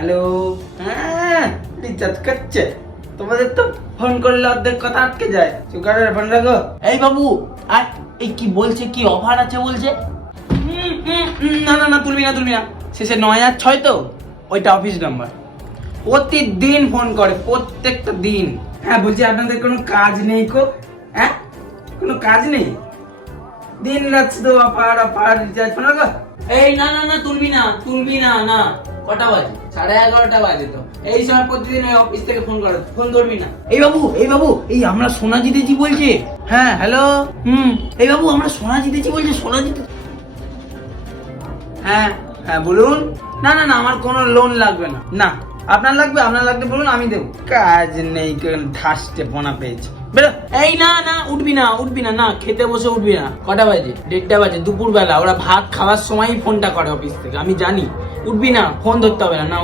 Hello. হ্যাঁ, recharge করছে। তোমাদের তো ফোন করলে অর্ধেক কথা আটকে যায়। চুকারের ফোন রাখো। এই বাবু, আর এই কি বলছে, কি অফার আছে বলছে? না না না, তুলবি না। শেষে 9,6 তো, ওইটা অফিস নাম্বার। প্রতিদিন ফোন করে, প্রত্যেকটা দিন। হ্যাঁ, বলছি আপনাদের কোনো কাজ নেই কো? হ্যাঁ, কোনো কাজ নেই? দিন রাত শুধু অফার রিচার্জ ফোন রাখো। এই না না না, তুলবি না না। কটা বাজে? 11:30 বাজে তো। এই সময় প্রতিদিন ওই অফিস থেকে ফোন করো, ফোন ধরবি না। এই বাবু, এই আমরা সোনা জিতেছি বলছে। হ্যাঁ, হ্যালো। এই বাবু, আমরা সোনা জিতেছি বলছে, সোনা জিতে। হ্যাঁ হ্যাঁ, বলুন। না না না, আমার কোনো লোন লাগবে না। না, আপনার লাগবে বলুন, আমি দেবো। কাজ নেই, ঠাসতে পোনা পেয়েছে। বেরো। এই না না, উঠবি না না, খেতে বসে উঠবি না। কটা বাজে? 1:30 বাজে, দুপুর বেলা। ওরা ভাত খাওয়ার সময়ই ফোনটা করে অফিস থেকে, আমি জানি। উঠবি না, ফোন ধরতে হবে না।